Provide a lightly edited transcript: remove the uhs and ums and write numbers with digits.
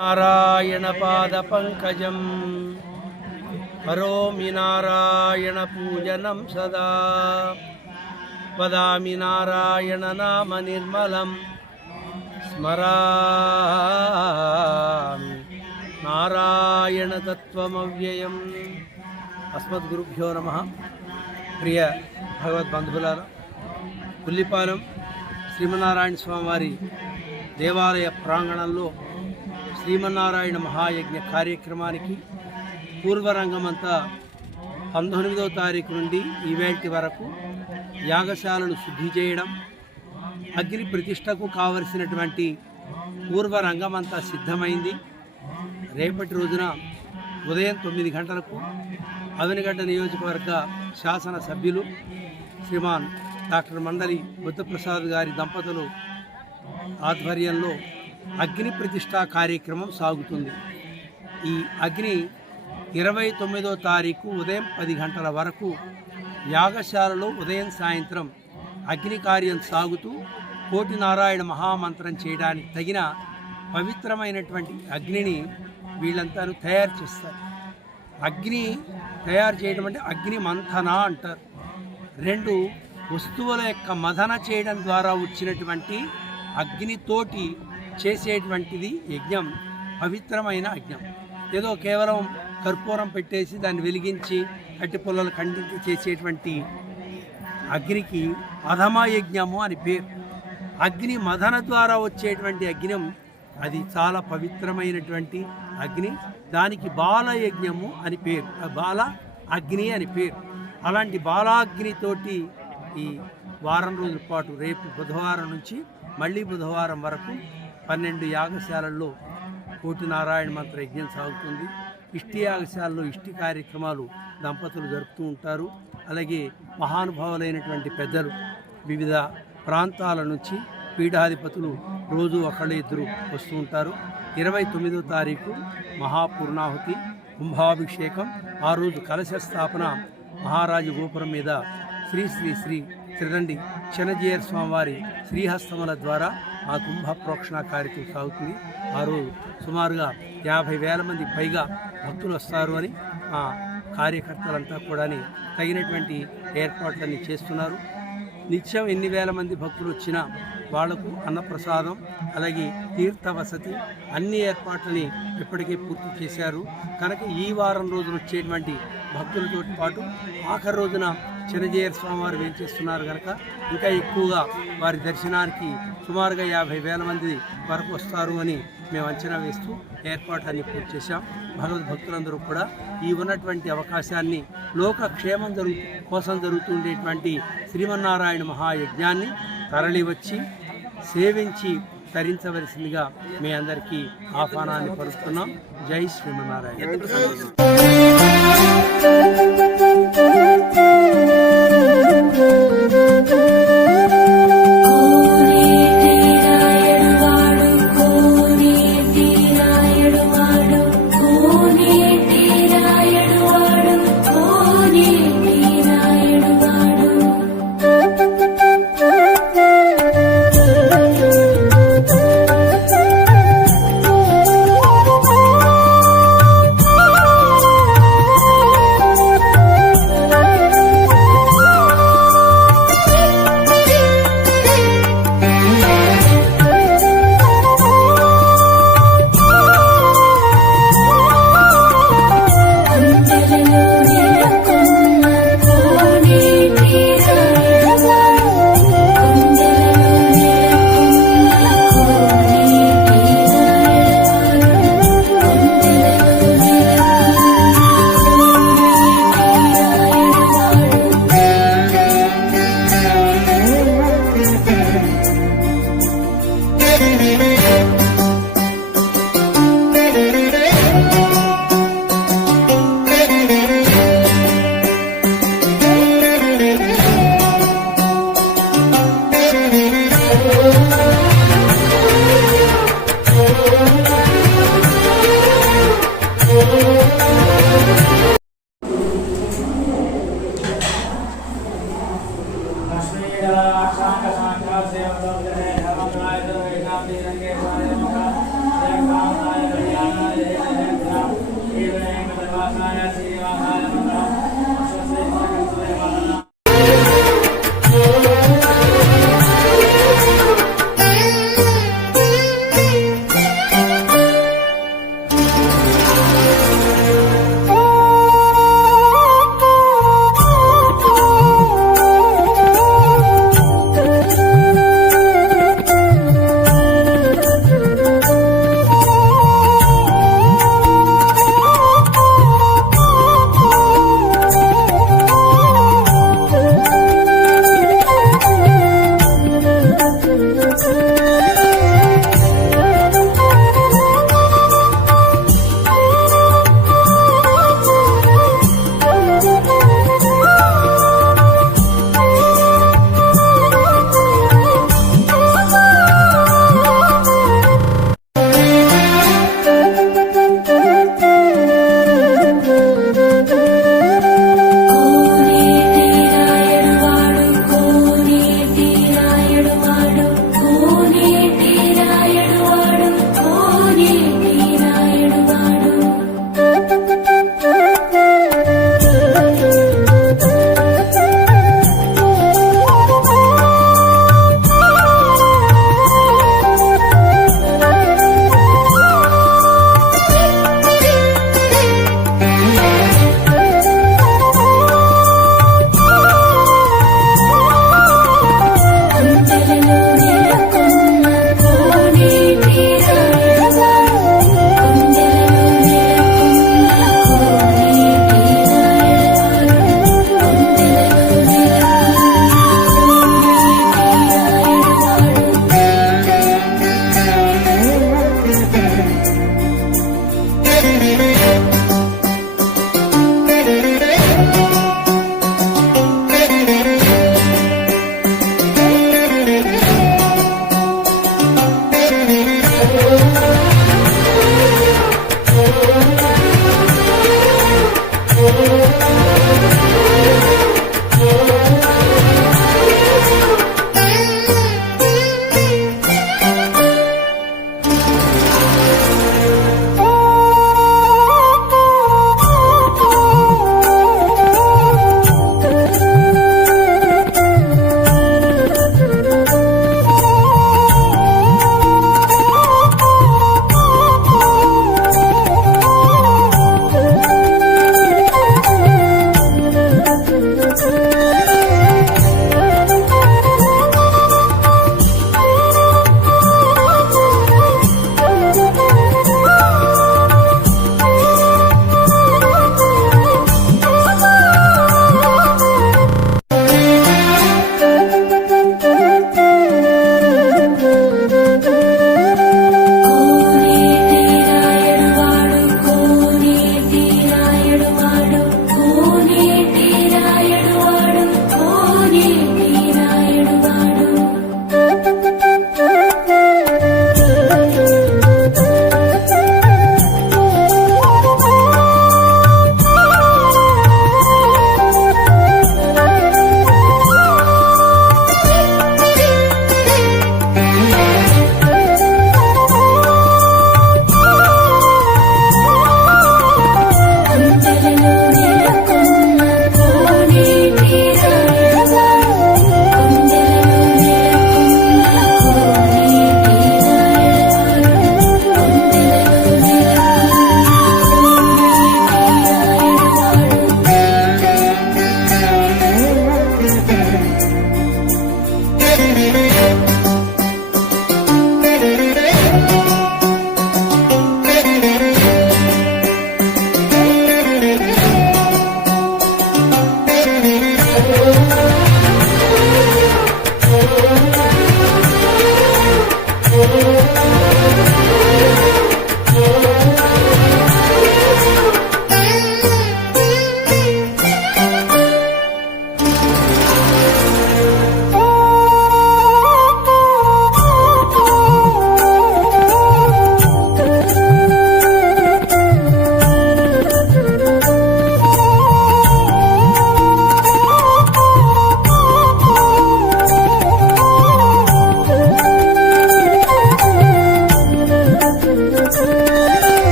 నారాయణ పాద పంకజం కరోమి నారాయణ పూజనం సదా వదామి నారాయణ నామ నిర్మలం స్మరామి నారాయణ తత్వమవ్యయం. అస్మద్గురుభ్యో నమః. ప్రియ భగవద్బంధువులారా, పుల్లిపాలెం శ్రీమన్నారాయణ స్వామివారి దేవాలయ ప్రాంగణంలో శ్రీమన్నారాయణ మహాయజ్ఞ కార్యక్రమానికి పూర్వరంగమంతా 19వ తారీఖు నుండి ఈవేళ వరకు యాగశాలను శుద్ధి చేయడం, అగ్ని ప్రతిష్టకు కావలసినటువంటి పూర్వరంగమంతా సిద్ధమైంది. రేపటి రోజున ఉదయం 9 గంటలకు అవినగడ్డ నియోజకవర్గ శాసన సభ్యులు శ్రీమాన్ డాక్టర్ మండలి బుద్ధప్రసాద్ గారి దంపతులు ఆధ్వర్యంలో అగ్ని ప్రతిష్టా కార్యక్రమం సాగుతుంది. ఈ అగ్ని 29వ తారీఖు ఉదయం 10 గంటల వరకు యాగశాలలో ఉదయం సాయంత్రం అగ్ని కార్యం సాగుతూ కోటి నారాయణ మహామంత్రం చేయడానికి తగిన పవిత్రమైనటువంటి అగ్నిని వీళ్ళంతా తయారు చేస్తారు. అగ్ని తయారు చేయడం అంటే అగ్ని మంథన అంటారు. 2 వస్తువుల యొక్క మదన చేయడం ద్వారా వచ్చినటువంటి అగ్నితోటి చేసేటువంటిది యజ్ఞం, పవిత్రమైన యజ్ఞం. ఏదో కేవలం కర్పూరం పెట్టేసి దాన్ని వెలిగించి కట్టి పుల్లలు ఖండించి చేసేటువంటి అగ్నికి అధమయజ్ఞము అని పేరు. అగ్ని మదన ద్వారా వచ్చేటువంటి అగ్నం అది చాలా పవిత్రమైనటువంటి అగ్ని. దానికి బాలయజ్ఞము అని పేరు, బాల అగ్ని అని పేరు. అలాంటి బాలాగ్నితోటి ఈ వారం రోజుల పాటు రేపు బుధవారం నుంచి మళ్ళీ బుధవారం వరకు 12 యాగశాలల్లో కోటి నారాయణ మంత్ర యజ్ఞం సాగుతుంది. ఇష్టి యాగశాలలో ఇష్టి కార్యక్రమాలు దంపతులు జరుపుతూ ఉంటారు. అలాగే మహానుభావులైనటువంటి పెద్దలు వివిధ ప్రాంతాల నుంచి పీఠాధిపతులు రోజు ఒకళ్ళు ఇద్దరు వస్తూ ఉంటారు. 29వ తారీఖు మహాపూర్ణాహుతి కుంభాభిషేకం. ఆ రోజు కలశ స్థాపన మహారాజు గోపురం మీద శ్రీ శ్రీ శ్రీ త్రిదండి చిన్నజీయర్ స్వామివారి శ్రీహస్తముల ద్వారా ఆ కుంభ ప్రోక్షణ కార్యక్రమం సాగుతుంది. ఆ రోజు సుమారుగా 50,000 మంది పైగా భక్తులు వస్తారు అని ఆ కార్యకర్తలంతా కూడా తగినటువంటి ఏర్పాట్లన్నీ చేస్తున్నారు. నిత్యం ఎన్ని వేల మంది భక్తులు వచ్చినా వాళ్లకు అన్నప్రసాదం అలాగే తీర్థ వసతి అన్ని ఏర్పాట్లని ఇప్పటికే పూర్తి చేశారు. కనుక ఈ వారం రోజులు వచ్చేటువంటి భక్తులతో పాటు ఆఖరి రోజున చిన్నజీయర్ స్వామివారు వేంచేస్తున్నారు కనుక ఇంకా ఎక్కువగా వారి దర్శనానికి సుమారుగా 50,000 మంది వరకు వస్తారు అని మేము అంచనా వేస్తూ ఏర్పాట్లన్నీ పూర్తి చేశాం. భగవద్భక్తులందరూ కూడా ఈ ఉన్నటువంటి అవకాశాన్ని లోకక్షేమం కోసం జరుగుతుండేటువంటి శ్రీమన్నారాయణ మహాయజ్ఞాన్ని తరలి వచ్చి సేవించి తరించవలసిందిగా మీ అందరికీ ఆహ్వానాన్ని పరుస్తున్నాం. జై శ్రీమన్నారాయణ. Gracias. శ్రీనివాసాయ శ్రీనివాసాయ మంత్రం